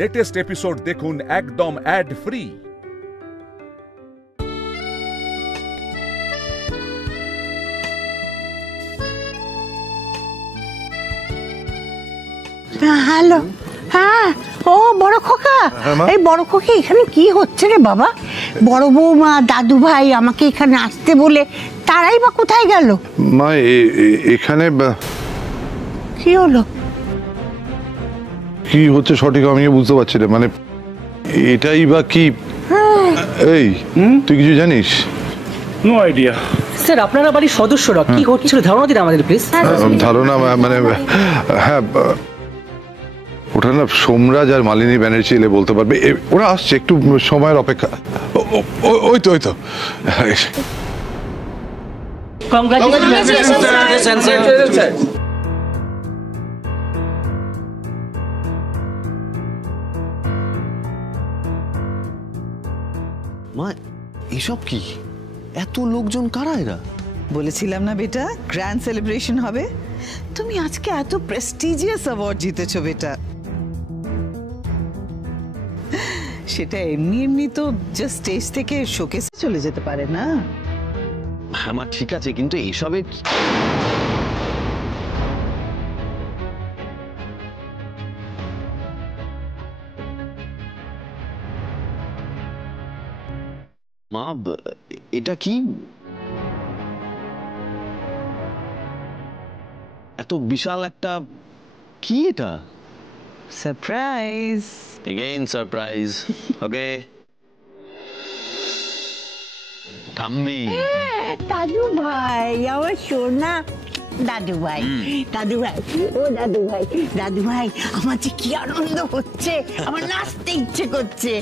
Latest episode দেখুন একদম add free. Hello, হ্যাঁ, ও বড় খোকা, এই বড় খোকা এখানে কি হচ্ছে রে বাবা? বড় বৌমা দাদু ভাই আমাকে এখানে আসতে বলে তারাই বা কোথায় গেল? মা এখানে কি হলো? কি হচ্ছে সঠিক আমি বুঝতে পারছি না, মানে এটাই বা কি? এই তুই কিছু জানিস? No idea sir. আপনারা বাড়ির সদস্যরা কি হচ্ছিল ধারণা দিন আমাদের প্লিজ। ধারণা মানে হ্যাঁ, ওটা না সোমরাজ আর মালিনী ব্যানার্জি এলে বলতে পারবে, ওরা আসছে, একটু সময়ের অপেক্ষা। ওই তো মা এসব কি? এত লোকজন কারা এরা? বলেছিলাম না বেটা, গ্র্যান্ড সেলিব্রেশন হবে। তুমি আজকে এত প্রেস্টিজিয়াস অ্যাওয়ার্ড জিতেছো বেটা। সেটা এমনি এমনি তো জাস্ট স্টেজ থেকে শোকেসে চলে যেতে পারে না। আমার ঠিক আছে, কিন্তু এইসবে মা এটা কি? এত বিশাল একটা কি এটা? সারপ্রাইজ। Again surprise. ওকে ঠাম্মি। দাদু ভাই, আমার সোনা দাদু ভাই, দাদু ভাই, ও দাদু ভাই, দাদু ভাই, আমার যে কি আনন্দ হচ্ছে, আমার নাচতে ইচ্ছে করছে।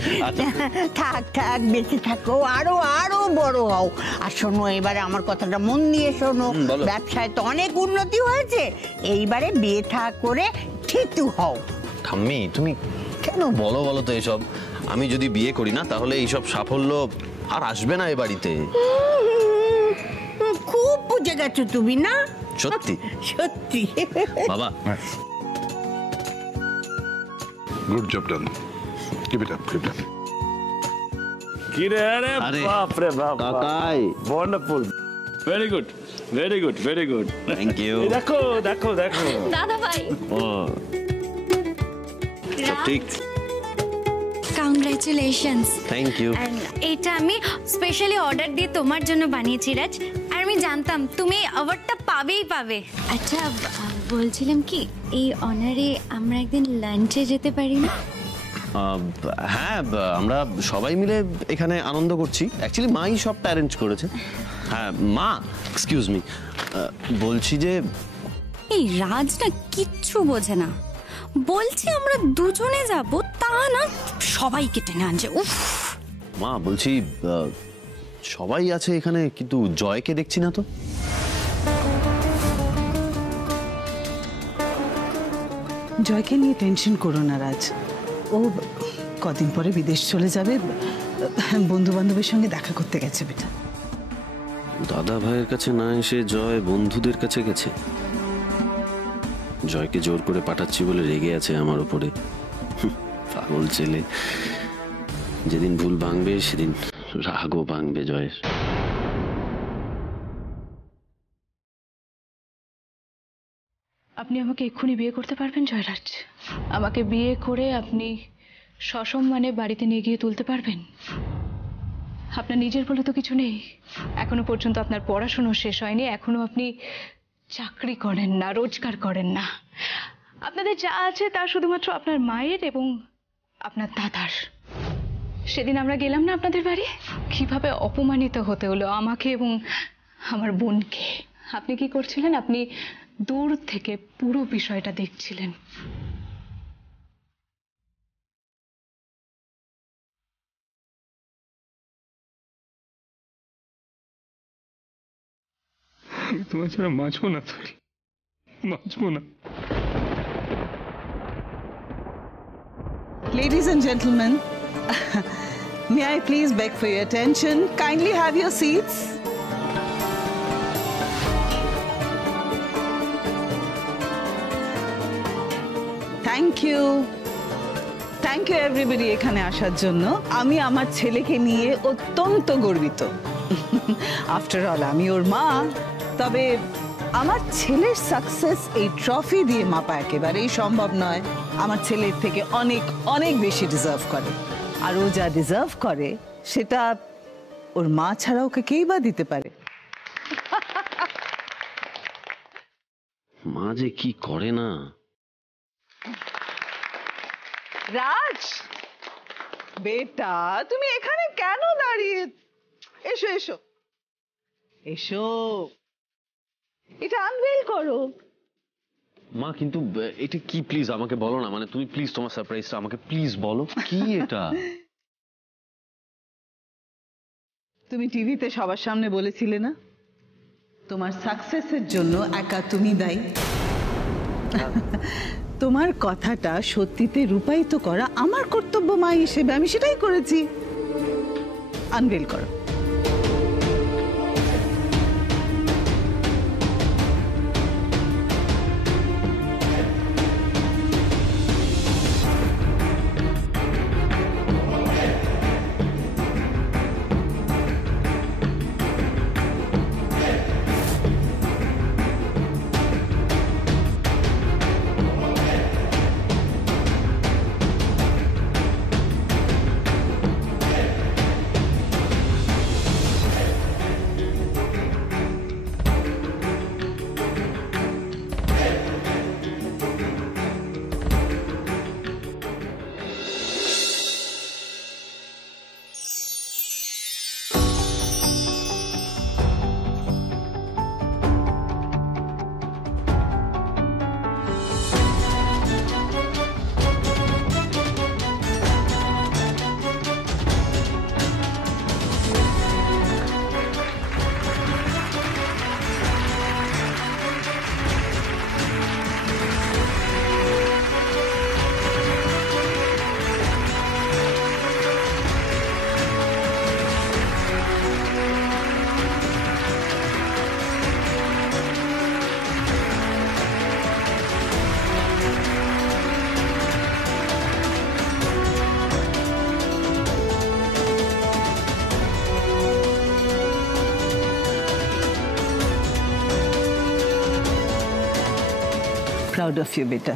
থাক থাক, বেঁচে থাকো, আরো আরো বড় হও। আর শোনো, এবারে আমার কথাটা মন দিয়ে শোনো, ব্যবসায় তো অনেক উন্নতি হয়েছে, এইবারে বিয়ে থা করে ঠিকু হও। ঠাম্মি তুমি কেন বলো তো এসব? আমি যদি বিয়ে করি না তাহলে এইসব সাফল্য আর আসবে না এ বাড়িতে। খুব বুঝে গেছো তুমি না? সত্যি সত্যি বাবা। Good job done, keep it up, keep it up. কি রে? আরে বাপ রে বাপ, কাকাই wonderful, very good, very good, very good. Thank you. দেখো দেখো দেখো দাদা ভাই, ও ঠিক। কংগ্রাচুলেশনস। Thank you. এটা আমি স্পেশালি অর্ডার দিয়ে তোমার জন্য বানিয়েছি রাজ, আর আমি জানতাম তুমি অ্যাওয়ার্ডটা পাবে। আচ্ছা বলছিলাম কি, এই অনারে আমরা একদিন লাঞ্চে যেতে পারি না? হ্যাঁ, আমরা সবাই মিলে এখানে আনন্দ করছি। অ্যাকচুয়ালি মাই সবটা অ্যারেঞ্জ করেছে। হ্যাঁ মা, এক্সকিউজ মি, বলছি যে এই রাজ না কিচ্ছু বোঝে না। বলছি আমরা দুজনে যাব, তা না সবাইকে টেনে আনছে। উফ মা, বলছি সবাই আছে এখানে, কিন্তু জয়কে দেখছি না তো। জয়কে নিয়ে টেনশন করো না রাজ, ও কদিন পরে বিদেশ চলে যাবে, বন্ধু বান্ধবের সঙ্গে দেখা করতে গেছে বেটা। দাদা ভাইয়ের কাছে না এসে জয় বন্ধুদের কাছে গেছে। জয়কে জোর করে পাঠাচ্ছি বলে রেগে আছে আমার উপরে। পাগল ছেলে, যেদিন ভুল ভাঙবে সেদিন রাগও ভাঙবে জয়ের। আপনি আমাকে এক্ষুনি বিয়ে করতে পারবেন জয়রাজ? আমাকে বিয়ে করে আপনি সসম্মানে বাড়িতে নিয়ে গিয়ে তুলতে পারবেন? আপনার নিজের বলে তো কিছু নেই, এখনো পর্যন্ত আপনার পড়াশোনা শেষ হয়নি, এখনো আপনি চাকরি করেন না, রোজগার করেন না। আপনাদের যা আছে তা শুধুমাত্র আপনার মায়ের এবং আপনার দাদার। সেদিন আমরা গেলাম না আপনাদের বাড়ি, কিভাবে অপমানিত হতে হলো আমাকে এবং আমার বোনকে। আপনি কি করছিলেন? আপনি দূর থেকে পুরো বিষয়টা দেখছিলেন। তোমার ছাড়া বাঁচবো না, বাঁচবো না। Ladies and gentlemen, may I please beg for your attention? Kindly have your seats. Thank you. Thank you everybody এখানে আসার জন্য। আমি আমার ছেলেকে নিয়ে অত্যন্ত গর্বিত। আফটার অল আমি ওর মা। তবে আমার ছেলের সাকসেস এই ট্রফি দিয়ে মাপা একেবারেই সম্ভব নয়। আমার ছেলের থেকে অনেক অনেক বেশি ডিজার্ভ করে, আর ও যা ডিজার্ভ করে সেটা ওর মা ছাড়া ওকে কেই বা দিতে পারে। মা যে কি করে না। রাজ বেটা, তুমি এখানে কেন দাঁড়িয়ে? এসো এসো এসো, এটা আনভেল করো। মা কিন্তু এটা কি, প্লিজ আমাকে বলো না, মানে তুমি প্লিজ তোমার সারপ্রাইজটা আমাকে প্লিজ বলো, কি এটা? তুমি টিভিতে সবার সামনে বলেছিলে না তোমার সাকসেসের জন্য একা তুমি দায়ী। তোমার কথাটা সত্যিতে রূপায়িত করা আমার কর্তব্য মা হিসেবে, আমি সেটাই করেছি। আনভেল করো। Proud of you, beta.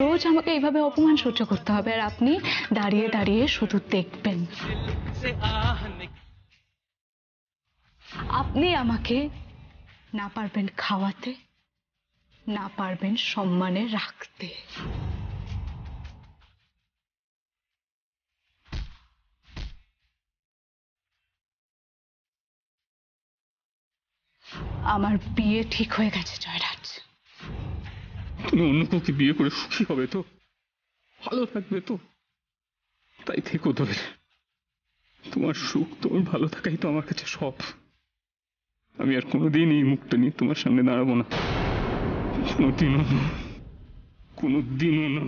রোজ আমাকে এইভাবে অপমান সহ্য করতে হবে, আর আপনি দাঁড়িয়ে দাঁড়িয়ে শুধু দেখবেন। আপনি আমাকে না পারবেন খাওয়াতে, না পারবেন সম্মানে রাখতে। আমার বিয়ে ঠিক হয়ে গেছে জয়রাজ। তুমি অন্য কাউকে বিয়ে করে সুখী হবে তো, ভালো থাকবে তো, তাই থেকো ধরে। তোমার সুখ, তোমার ভালো থাকাই তো আমার কাছে সব। আমি আর কোনোদিন এই মুখটা নিয়ে তোমার সামনে দাঁড়াবো না, কোনোদিনও না, কোনোদিনও না।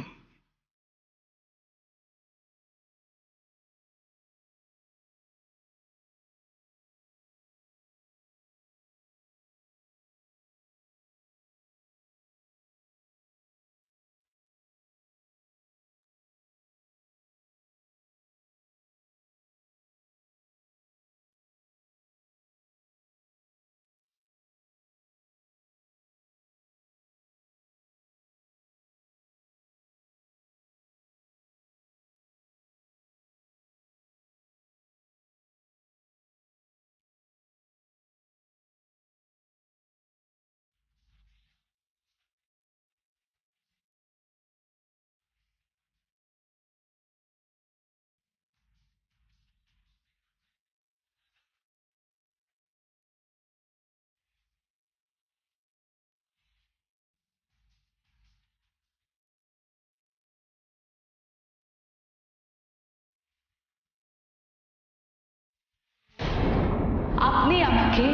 আমাকে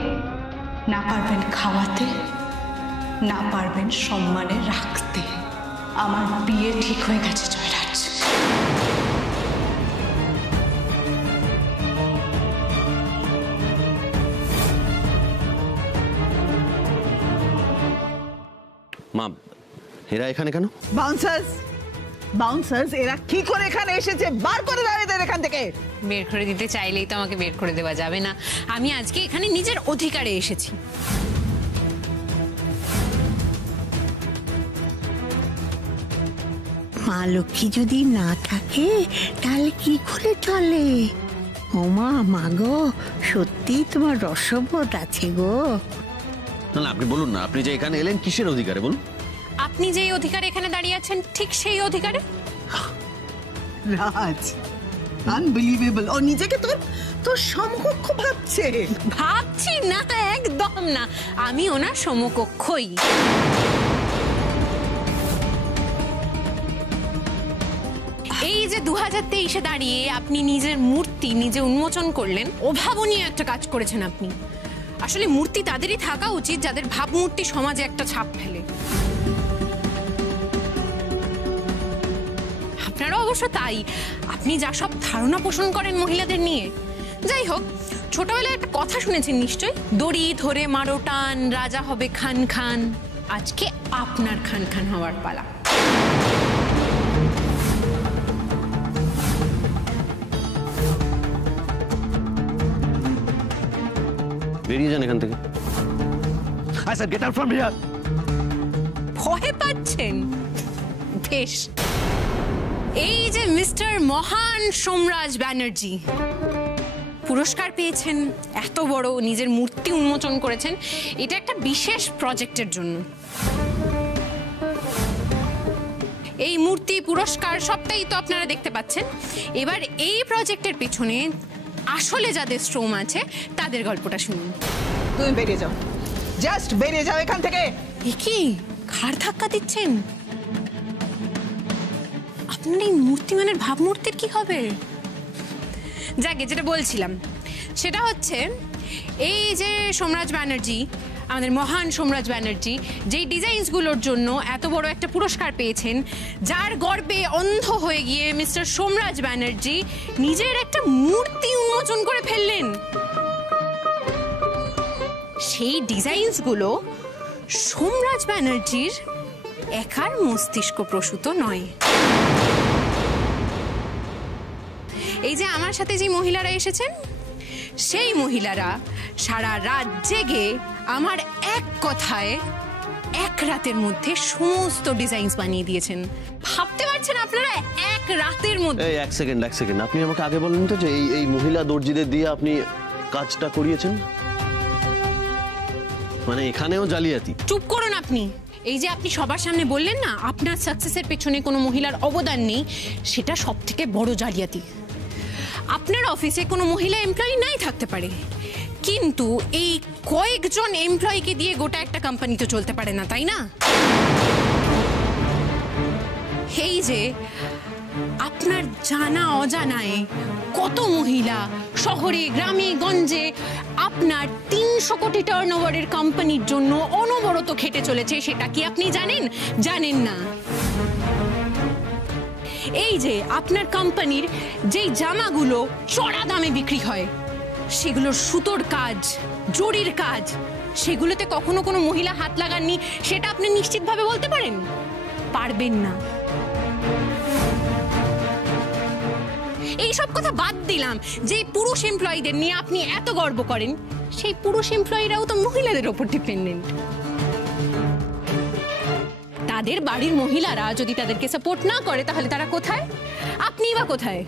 না পারবেন খাওয়াতে, না পারবেন সম্মানে রাখতে। আমার বিয়ে ঠিক হয়ে গেছে জয়রাজ। মা, এরা এখানে কেন? বাউন্সার্স এরা কি করে এখানে এসেছে? বার করে দাও এদের এখান থেকে। বের করে দিতে চাইলেই তো আমাকে বের করে দেওয়া যাবে না। আমি আজকে এখানে নিজের অধিকারে এসেছি। মা লক্ষ্মী যদি না থাকে তাহলে কি করে চলে? ওমা মাগো, সত্যি তোমার রসবোধ আছে গো। না, আপনি বলুন না, আপনি যে এখানে এলেন কিসের অধিকারে বলুন? আপনি যেই অধিকারে এখানে দাঁড়িয়ে আছেন ঠিক সেই অধিকারে। রাজ, আনবিলিভেবল। ও নিজেকে তোর সমকক্ষ ভাবছে। ভাবছি না, একদম না। আমি ওনার সমকক্ষই। এই যে 2023-এ দাঁড়িয়ে আপনি নিজের মূর্তি নিজে উন্মোচন করলেন, অভাবনীয় একটা কাজ করেছেন আপনি। আসলে মূর্তি তাদেরই থাকা উচিত যাদের ভাবমূর্তি সমাজে একটা ছাপ ফেলে। আপনারা অবশ্য তাই। আপনি যা সব ধারণা পোষণ করেন মহিলাদের নিয়ে। যাই হোক, ছোটবেলায় একটা কথা শুনেছেন নিশ্চয়ই, দড়ি ধরে মারো টান, রাজা হবে খান খান। আজকে আপনার খান খান হওয়ার পালা। বেরিয়ে যান এখান থেকে। I said get out from here. ভয় পাচ্ছেন? বেশ। এই যে মিস্টার মহান সোমরাজ ব্যানার্জি পুরস্কার পেয়েছেন, এত বড় নিজের মূর্তি উন্মোচন করেছেন, এটা একটা বিশেষ প্রজেক্টের জন্য। এই মূর্তি পুরস্কার সবটাই তো আপনারা দেখতে পাচ্ছেন। এবার এই প্রজেক্টের পেছনে আসলে যাদের শ্রম আছে তাদের গল্পটা শুনুন। তুমি বেরিয়ে যাও, জাস্ট বেরিয়ে যাও এখান থেকে। কি ঘাড় ধাক্কা দিচ্ছেন? আপনার এই মূর্তিমানের ভাবমূর্তির কি হবে? যাকে যেটা বলছিলাম সেটা হচ্ছে, এই যে সোমরাজ ব্যানার্জি, আমাদের মহান সোমরাজ ব্যানার্জি যেই ডিজাইনসগুলোর জন্য এত বড় একটা পুরস্কার পেয়েছেন, যার গর্বে অন্ধ হয়ে গিয়ে মিস্টার সোমরাজ ব্যানার্জি নিজের একটা মূর্তি উন্মোচন করে ফেললেন। সেই ডিজাইনসগুলো সোমরাজ ব্যানার্জির একার মস্তিষ্ক প্রসূত নয়। এই যে আমার সাথে যে মহিলারা এসেছেন, সেই মহিলারা সারা রাত জেগে আমার এক কথায় এক রাতের মধ্যে সমস্ত ডিজাইনস বানিয়ে দিয়েছেন। ভাবতে পারছেন আপনারা, এক রাতের মধ্যে। এই এক সেকেন্ড, আপনি আমাকে আগে বলেন তো যে এই মহিলা দর্জিদের দিয়ে আপনি কাজটা করিয়েছেন? মানে এখানেও জালিয়াতি? চুপ করুন আপনি। এই যে আপনি সবার সামনে বললেন না আপনার সাকসেসের পেছনে কোনো মহিলার অবদান নেই, সেটা সবথেকে বড় জালিয়াতি। আপনার অফিসে কোনো মহিলা এমপ্লয়ি নাই থাকতে পারে, কিন্তু এই কয়েকজন এমপ্লয়িকে দিয়ে গোটা একটা কোম্পানি তো চলতে পারে না, তাই না? এই যে আপনার জানা অজানায় কত মহিলা শহরে গ্রামে গঞ্জে আপনার 300 কোটি টার্নওভারের কোম্পানির জন্য অনবরত খেটে চলেছে, সেটা কি আপনি জানেন? জানেন না। এই যে আপনার কোম্পানির যেই জামাগুলো চড়া দামে বিক্রি হয়, সেগুলোর সুতোর কাজ, জরির কাজ, সেগুলোতে কখনো কোনো মহিলা হাত লাগাননি, সেটা আপনি নিশ্চিতভাবে বলতে পারেন? পারবেন না। এই সব কথা বাদ দিলাম, যে পুরুষ এমপ্লয়িদের নিয়ে আপনি এত গর্ব করেন, সেই পুরুষ এমপ্লয়িরাও তো মহিলাদের ওপর ডিপেন্ডেন্ট। তাদের বাড়ির মহিলারা যদি তাদেরকে সাপোর্ট না করে তাহলে তারা কোথায়? আপনি বা কোথায়?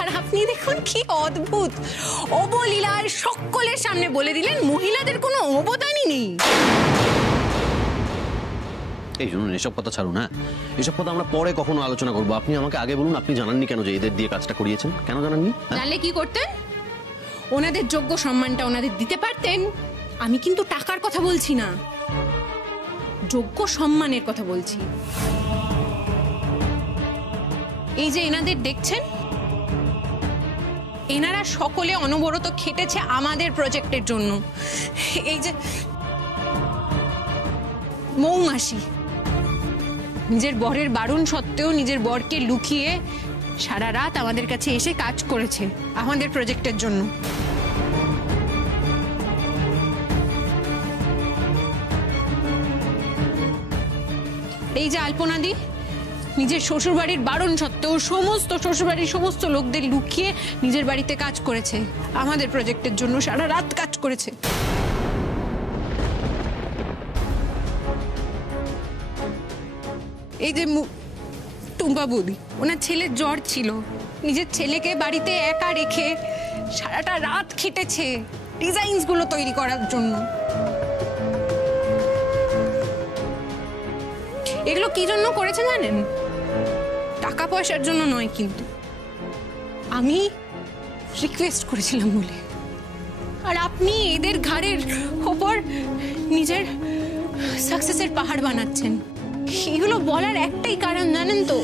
আর আপনি দেখুন কি অদ্ভুত, অবলীলার সকলের সামনে বলে দিলেন মহিলাদের কোনো অবদানই নেই। এই শুনুন, এসব কথা ছাড়ুন। হ্যাঁ, এসব কথা আমরা পরে কখনো আলোচনা করবো। আপনি আমাকে আগে বলুন, আপনি জানাননি কেন যে এদের দিয়ে কাজটা করিয়েছেন? কেন জানাননি? জানলে কি করতেন? ওনাদের যোগ্য সম্মানটা ওনাদের দিতে পারতেন। আমি কিন্তু টাকার কথা বলছি না, যোগ্য সম্মানের কথা বলছি। এই যে এনাদের দেখছেন, এনারা সকলে অনবরত খেটেছে আমাদের প্রজেক্টের জন্য। এই যে মৌমাসি নিজের বরের বারণ সত্ত্বেও নিজের বরকে লুকিয়ে সারা রাত আমাদের কাছে এসে কাজ করেছে আমাদের প্রজেক্টের জন্য। এই যে আলপনাদি নিজের শ্বশুরবাড়ির বারণ সত্ত্বেও সমস্ত শ্বশুরবাড়ির সমস্ত লোকদের লুকিয়ে নিজের বাড়িতে কাজ করেছে আমাদের প্রজেক্টের জন্য, সারা রাত কাজ করেছে। এই যে টুম্পা বৌদি, ওনার ছেলের জ্বর ছিল, নিজের ছেলেকে বাড়িতে একা রেখে সারাটা রাত খেটেছে ডিজাইনসগুলো তৈরি করার জন্য। এগুলো কি জন্য করেছে জানেন? টাকা পয়সার জন্য নয়, কিন্তু আমি রিকোয়েস্ট করেছিলাম বলে। আর আপনি এদের ঘাড়ের ওপর নিজের সাকসেসের পাহাড় বানাচ্ছেন। এগুলো বলার একটাই কারণ জানেন তো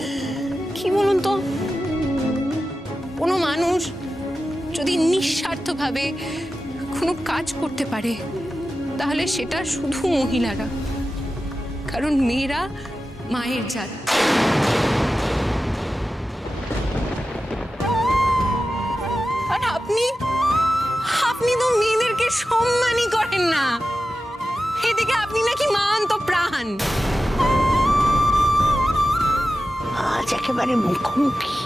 কি বলুন তো? কোনো মানুষ যদি নিঃস্বার্থভাবে কোনো কাজ করতে পারে তাহলে সেটা শুধু মহিলারা, কারণ মেয়েরা মায়ের জাত। আর আপনি তো মেয়েদেরকে সম্মানই করেন না। এদিকে আপনি নাকি মান তো প্রাণ। আজ একেবারে মুখোমুখি।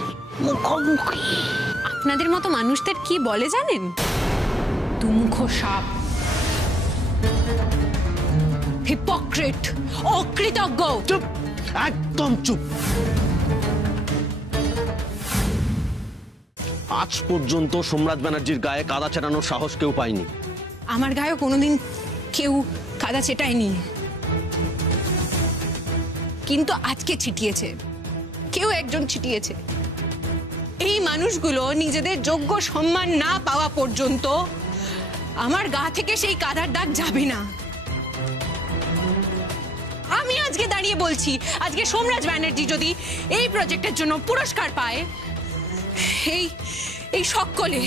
আপনাদের মতো মানুষদের কি বলে জানেন? দুমুখো সাপ, হিপোক্রেট, অকৃতজ্ঞ। চুপ, একদম চুপ। আজ পর্যন্ত সোমরাজ ব্যানার্জির গায়ে কাদা ছেটানোর সাহস কেউ পায়নি। আমার গায়ে কোনোদিন কেউ কাদা ছেটায়নি, কিন্তু আজকে ছিটিয়েছে, কেউ একজন ছিটিয়েছে। এই মানুষগুলো নিজেদের যোগ্য সম্মান না পাওয়া পর্যন্ত আমার গা থেকে সেই কাদার দাগ যাবে না। আমি আজকে দাঁড়িয়ে বলছি, আজকে সোমরাজ ব্যানার্জি যদি এই প্রজেক্টের জন্য পুরস্কার পায়, এই সকলে,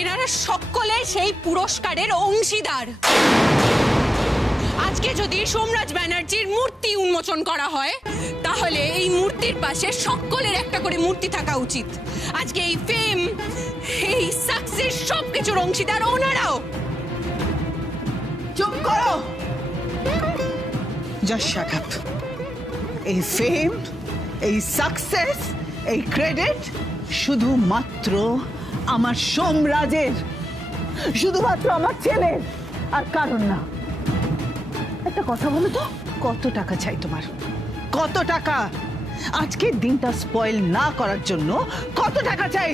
এনারা সকলে সেই পুরস্কারের অংশীদার। আজকে যদি সোমরাজ ব্যানার্জির মূর্তি উন্মোচন করা হয় তাহলে এই মূর্তির পাশে সকলের একটা করে মূর্তি থাকা উচিত। আজকে এই ফেম, এই সাকসেস সবকিছুর অংশীদার ওনারাও। চুপ করো, জাস্ট শাট আপ। এই ফেম, এই সাকসেস, এই ক্রেডিট শুধুমাত্র আমার সোমরাজের, শুধুমাত্র আমার ছেলের, আর কারণ না। একটা কথা বলো তো, কত টাকা চাই তোমার? কত টাকা? আজকের দিনটা স্পয়েল না করার জন্য কত টাকা চাই?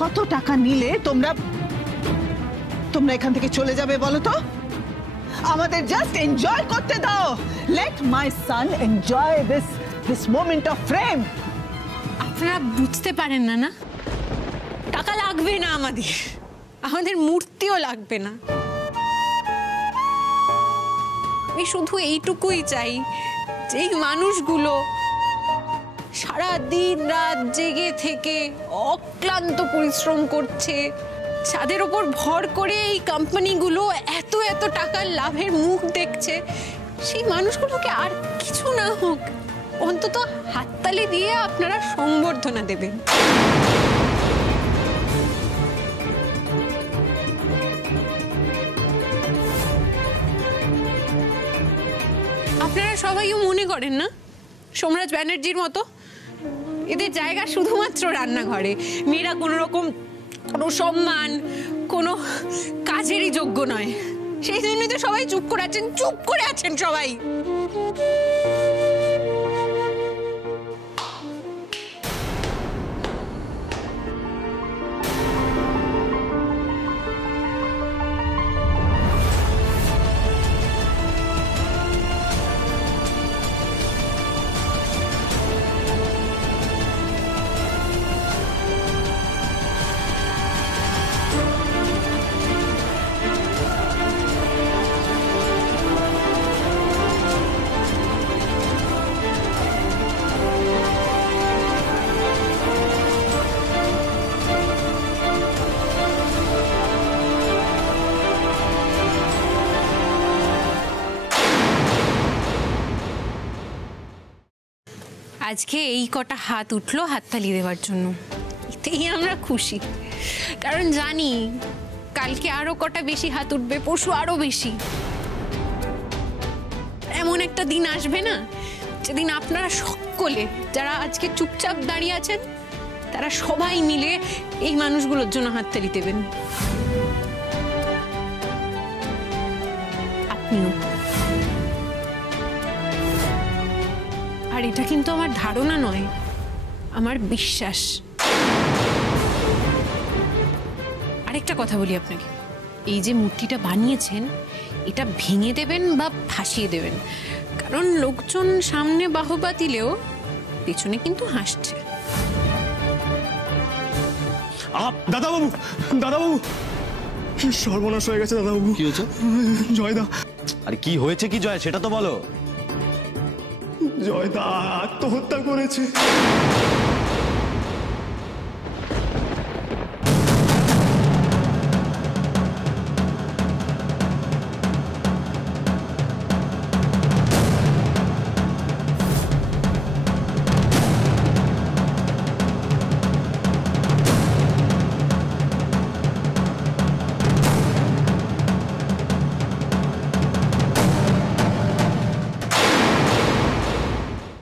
কত টাকা নিলে তোমরা এখান থেকে চলে যাবে বলো তো? আমাদের জাস্ট এনজয় করতে দাও। Let my son enjoy this moment of fame. আপনারা বুঝতে পারেন না, না টাকা লাগবে না, আমাদের মূর্তিও লাগবে না। আমি শুধু এইটুকুই চাই, যে মানুষগুলো সারা দিন রাত জেগে থেকে অক্লান্ত পরিশ্রম করছে, যাদের ওপর ভর করে এই কোম্পানিগুলো এত এত টাকার লাভের মুখ দেখছে, সেই মানুষগুলোকে আর কিছু না হোক অন্তত হাততালি দিয়ে আপনারা সংবর্ধনা দেবেন। আপনারা সবাইও মনে করেন না সোমরাজ ব্যানার্জির মতো এদের জায়গা শুধুমাত্র রান্নাঘরে? মেয়েরা কোনো রকম কোনো সম্মান, কোনো কাজেরই যোগ্য নয়। সেই জন্যই তো সবাই চুপ করে আছেন সবাই। আজকে এই কটা হাত উঠলো হাততালি দেওয়ার জন্য, এতেই আমরা খুশি। কারণ জানি কালকে আরো কটা বেশি হাত উঠবে, পরশু আরো বেশি। এমন একটা দিন আসবে না যেদিন আপনারা সকলে যারা আজকে চুপচাপ দাঁড়িয়ে আছেন তারা সবাই মিলে এই মানুষগুলোর জন্য হাততালি দেবেন। আপনিও। আর এটা কিন্তু আমার ধারণা নয়, আমার বিশ্বাস। আরেকটা কথা বলি আপনাকে, এই যে মূর্তিটা বানিয়েছেন এটা ভেঙে দেবেন বা ভাসিয়ে দেবেন, কারণ লোকজন সামনে বাহবা দিলেও পেছনে কিন্তু হাসছে। দাদাবাবু, দাদাবাবু, সর্বনাশ হয়ে গেছে দাদাবাবু। কি হয়েছে? জয়দা। আরে কি হয়েছে কি জয়, সেটা তো বলো। জয়দা আত্মহত্যা করেছে।